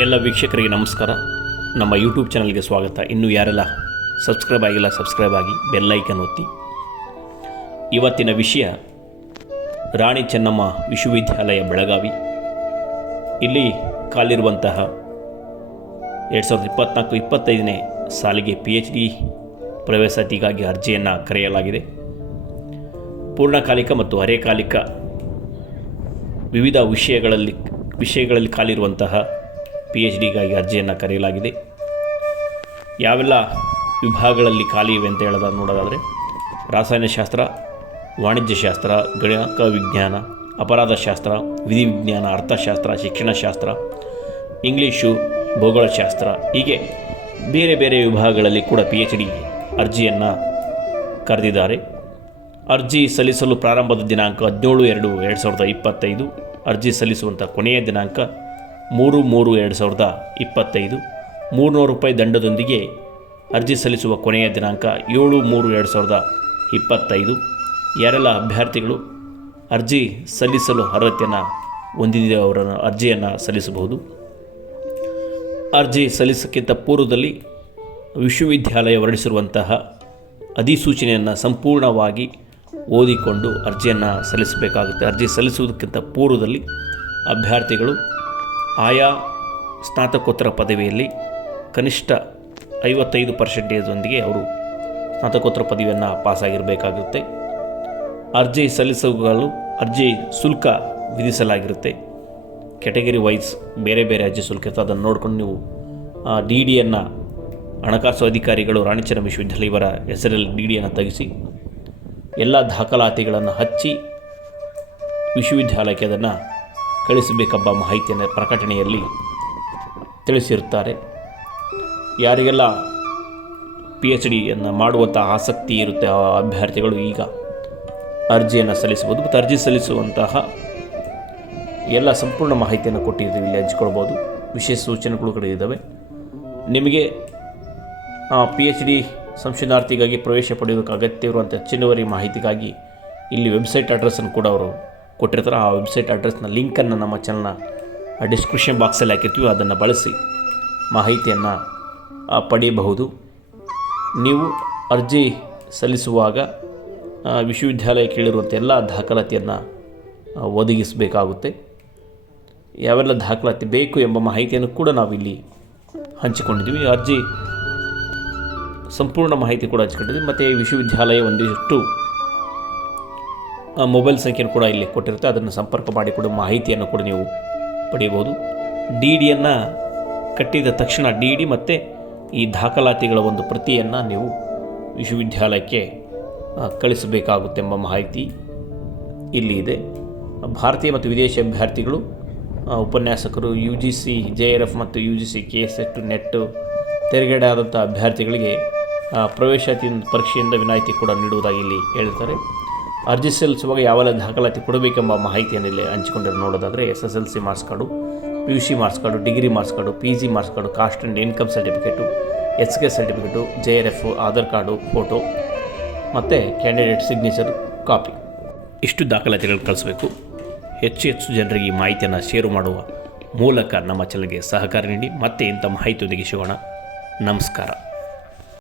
ಎಲ್ಲ ವೀಕ್ಷಕರಿಗೆ ನಮಸ್ಕಾರ. ನಮ್ಮ ಯೂಟ್ಯೂಬ್ ಚಾನಲ್ಗೆ ಸ್ವಾಗತ. ಇನ್ನೂ ಯಾರೆಲ್ಲ ಸಬ್ಸ್ಕ್ರೈಬ್ ಆಗಿಲ್ಲ ಸಬ್ಸ್ಕ್ರೈಬ್ ಆಗಿ ಬೆಲ್ಲೈಕನ್ ಒತ್ತಿ. ಇವತ್ತಿನ ವಿಷಯ ರಾಣಿ ಚೆನ್ನಮ್ಮ ವಿಶ್ವವಿದ್ಯಾಲಯ ಬೆಳಗಾವಿ. ಇಲ್ಲಿ ಕಾಲಿರುವಂತಹ ಎರಡು ಸಾವಿರದ ಇಪ್ಪತ್ತ್ನಾಲ್ಕು ಇಪ್ಪತ್ತೈದನೇ ಸಾಲಿಗೆ ಪಿ ಎಚ್ ಡಿ ಪ್ರವೇಶಾತಿಗಾಗಿ ಅರ್ಜಿಯನ್ನು ಕರೆಯಲಾಗಿದೆ. ಪೂರ್ಣಕಾಲಿಕ ಮತ್ತು ಅರೆಕಾಲಿಕ ವಿವಿಧ ವಿಷಯಗಳಲ್ಲಿ ವಿಷಯಗಳಲ್ಲಿ ಕಾಲಿರುವಂತಹ ಪಿ ಎಚ್ ಡಿಗಾಗಿ ಅರ್ಜಿಯನ್ನು ಕರೆಯಲಾಗಿದೆ. ಯಾವೆಲ್ಲ ವಿಭಾಗಗಳಲ್ಲಿ ಖಾಲಿ ಇವೆ ಅಂತ ಹೇಳೋದ ನೋಡೋದಾದರೆ, ರಾಸಾಯನಶಾಸ್ತ್ರ, ವಾಣಿಜ್ಯಶಾಸ್ತ್ರ ಗಣಕ ವಿಜ್ಞಾನ, ಅಪರಾಧಶಾಸ್ತ್ರ, ವಿಧಿವಿಜ್ಞಾನ, ಅರ್ಥಶಾಸ್ತ್ರ, ಶಿಕ್ಷಣಶಾಸ್ತ್ರ, ಇಂಗ್ಲೀಷು, ಭೂಗೋಳಶಾಸ್ತ್ರ, ಹೀಗೆ ಬೇರೆ ಬೇರೆ ವಿಭಾಗಗಳಲ್ಲಿ ಕೂಡ ಪಿ ಎಚ್ ಡಿ ಅರ್ಜಿಯನ್ನು ಕರೆದಿದ್ದಾರೆ. ಅರ್ಜಿ ಸಲ್ಲಿಸಲು ಪ್ರಾರಂಭದ ದಿನಾಂಕ ಹದಿನೇಳು ಎರಡು ಎರಡು ಸಾವಿರದ ಇಪ್ಪತ್ತೈದು. ಅರ್ಜಿ ಸಲ್ಲಿಸುವಂಥ ಕೊನೆಯ ದಿನಾಂಕ ಮೂರು ಮೂರು ಎರಡು ಸಾವಿರದ ಇಪ್ಪತ್ತೈದು. ಮೂರುನೂರು ರೂಪಾಯಿ ದಂಡದೊಂದಿಗೆ ಅರ್ಜಿ ಸಲ್ಲಿಸುವ ಕೊನೆಯ ದಿನಾಂಕ ಏಳು ಮೂರು ಎರಡು ಸಾವಿರದ ಇಪ್ಪತ್ತೈದು. ಯಾರೆಲ್ಲ ಅಭ್ಯರ್ಥಿಗಳು ಅರ್ಜಿ ಸಲ್ಲಿಸಲು ಅರ್ಹತೆಯನ್ನು ಹೊಂದಿದೆ ಅವರ ಅರ್ಜಿಯನ್ನು ಸಲ್ಲಿಸಬಹುದು. ಅರ್ಜಿ ಸಲ್ಲಿಸೋಕ್ಕಿಂತ ಪೂರ್ವದಲ್ಲಿ ವಿಶ್ವವಿದ್ಯಾಲಯ ಹೊರಡಿಸಿರುವಂತಹ ಅಧಿಸೂಚನೆಯನ್ನು ಸಂಪೂರ್ಣವಾಗಿ ಓದಿಕೊಂಡು ಅರ್ಜಿಯನ್ನು ಸಲ್ಲಿಸಬೇಕಾಗುತ್ತೆ. ಅರ್ಜಿ ಸಲ್ಲಿಸುವುದಕ್ಕಿಂತ ಪೂರ್ವದಲ್ಲಿ ಅಭ್ಯರ್ಥಿಗಳು ಆಯಾ ಸ್ನಾತಕೋತ್ತರ ಪದವಿಯಲ್ಲಿ ಕನಿಷ್ಠ ಐವತ್ತೈದು ಪರ್ಸೆಂಟೇಜೊಂದಿಗೆ ಅವರು ಸ್ನಾತಕೋತ್ತರ ಪದವಿಯನ್ನು ಪಾಸಾಗಿರಬೇಕಾಗುತ್ತೆ ಅರ್ಜಿ ಸಲ್ಲಿಸಲು ಅರ್ಜಿ ಶುಲ್ಕ ವಿಧಿಸಲಾಗಿರುತ್ತೆ. ಕೆಟಗರಿ ವೈಸ್ ಬೇರೆ ಬೇರೆ ಅರ್ಜಿ ಶುಲ್ಕ ಇರ್ತದೆ. ಅದನ್ನು ನೋಡ್ಕೊಂಡು ನೀವು ಡಿ ಡಿಯನ್ನು ಹಣಕಾಸು ಅಧಿಕಾರಿಗಳು ರಾಣಿಚರ ವಿಶ್ವವಿದ್ಯಾಲಯವರ ಹೆಸರಲ್ಲಿ ಡಿ ಡಿಯನ್ನು ತೆಗೆಸಿ ಎಲ್ಲ ದಾಖಲಾತಿಗಳನ್ನು ಹಚ್ಚಿ ವಿಶ್ವವಿದ್ಯಾಲಯಕ್ಕೆ ಅದನ್ನು ಕಳಿಸಬೇಕೆಂಬ ಮಾಹಿತಿಯನ್ನು ಪ್ರಕಟಣೆಯಲ್ಲಿ ತಿಳಿಸಿರುತ್ತಾರೆ. ಯಾರಿಗೆಲ್ಲ ಪಿ ಎಚ್ ಡಿಯನ್ನು ಮಾಡುವಂಥ ಆಸಕ್ತಿ ಇರುತ್ತೆ, ಆ ಅಭ್ಯರ್ಥಿಗಳು ಈಗ ಅರ್ಜಿಯನ್ನು ಸಲ್ಲಿಸಬಹುದು ಮತ್ತು ಅರ್ಜಿ ಸಲ್ಲಿಸುವಂತಹ ಎಲ್ಲ ಸಂಪೂರ್ಣ ಮಾಹಿತಿಯನ್ನು ಕೊಟ್ಟಿದ್ದೀವಿ ಇಲ್ಲಿ ಹಂಚ್ಕೊಳ್ಬೋದು ವಿಶೇಷ ಸೂಚನೆಗಳು ಕೂಡ ಇದ್ದಾವೆ. ನಿಮಗೆ ಪಿ ಎಚ್ ಡಿ ಸಂಶೋಧನಾರ್ಥಿಗಾಗಿ ಪ್ರವೇಶ ಪಡೆಯೋದಕ್ಕೆ ಅಗತ್ಯ ಇರುವಂಥ ಹೆಚ್ಚಿನವರಿ ಮಾಹಿತಿಗಾಗಿ ಇಲ್ಲಿ ವೆಬ್ಸೈಟ್ ಅಡ್ರೆಸ್ಸನ್ನು ಕೂಡ ಅವರು ಕೊಟ್ಟಿರ್ತಾರೆ ಆ ವೆಬ್ಸೈಟ್ ಅಡ್ರೆಸ್ನ ಲಿಂಕನ್ನು ನಮ್ಮ ಚಾನಲ್ನ ಡಿಸ್ಕ್ರಿಪ್ಷನ್ ಬಾಕ್ಸಲ್ಲಿ ಹಾಕಿರ್ತೀವಿ, ಅದನ್ನು ಬಳಸಿ ಮಾಹಿತಿಯನ್ನು ಪಡೆಯಬಹುದು. ನೀವು ಅರ್ಜಿ ಸಲ್ಲಿಸುವಾಗ ವಿಶ್ವವಿದ್ಯಾಲಯ ಕೇಳಿರುವಂಥ ಎಲ್ಲ ದಾಖಲಾತಿಯನ್ನು ಒದಗಿಸಬೇಕಾಗುತ್ತೆ. ಯಾವೆಲ್ಲ ದಾಖಲಾತಿ ಬೇಕು ಎಂಬ ಮಾಹಿತಿಯನ್ನು ಕೂಡ ನಾವಿಲ್ಲಿ ಹಂಚಿಕೊಂಡಿದ್ದೀವಿ. ಅರ್ಜಿ ಸಂಪೂರ್ಣ ಮಾಹಿತಿ ಕೂಡ ಹಂಚಿಕೊಂಡಿದ್ದೀವಿ. ಮತ್ತು ವಿಶ್ವವಿದ್ಯಾಲಯ ಒಂದಿಷ್ಟು ಮೊಬೈಲ್ ಸಂಖ್ಯೆಯನ್ನು ಕೂಡ ಇಲ್ಲಿ ಕೊಟ್ಟಿರುತ್ತೆ. ಅದನ್ನು ಸಂಪರ್ಕ ಮಾಡಿ ಕೂಡ ಮಾಹಿತಿಯನ್ನು ಕೂಡ ನೀವು ಪಡೆಯಬಹುದು. ಡಿ ಡಿಯನ್ನು ಕಟ್ಟಿದ ತಕ್ಷಣ ಡಿ ಡಿ ಮತ್ತು ಈ ದಾಖಲಾತಿಗಳ ಒಂದು ಪ್ರತಿಯನ್ನು ನೀವು ವಿಶ್ವವಿದ್ಯಾಲಯಕ್ಕೆ ಕಳಿಸಬೇಕಾಗುತ್ತೆಂಬ ಮಾಹಿತಿ ಇಲ್ಲಿ ಇದೆ. ಭಾರತೀಯ ಮತ್ತು ವಿದೇಶಿ ಅಭ್ಯರ್ಥಿಗಳು ಉಪನ್ಯಾಸಕರು, U G C, J R F ಮತ್ತು U G C, K SET NET ತೆರೆಗಡೆ ಅಭ್ಯರ್ಥಿಗಳಿಗೆ ಪ್ರವೇಶಾತಿ ಪರೀಕ್ಷೆಯಿಂದ ವಿನಾಯಿತಿ ಕೂಡ ನೀಡುವುದಾಗಿ ಇಲ್ಲಿ ಹೇಳ್ತಾರೆ. ಅರ್ಜಿ ಸಲ್ಲಿಸುವಾಗ ಯಾವೆಲ್ಲ ದಾಖಲಾತಿ ಕೊಡಬೇಕೆಂಬ ಮಾಹಿತಿಯನ್ನು ಇಲ್ಲಿ ಹಂಚಿಕೊಂಡಿರೋ ನೋಡೋದಾದರೆ S S L C marks card, P U C marks card, degree marks card, P G marks card, caste and income certificate, S K certificate, J R F, Aadhaar card, photo ಮತ್ತು candidate signature copy. ಇಷ್ಟು ದಾಖಲಾತಿಗಳು ಕಳಿಸಬೇಕು. ಹೆಚ್ಚು ಹೆಚ್ಚು ಜನರಿಗೆ ಈ ಮಾಹಿತಿಯನ್ನು share ಮಾಡುವ ಮೂಲಕ ನಮ್ಮ ಚಾನಲ್ಗೆ ಸಹಕಾರ ನೀಡಿ ಮತ್ತೆ ಇಂಥ ಮಾಹಿತಿಯೊಂದಿಗೆ ಸಿಗೋಣ. ನಮಸ್ಕಾರ.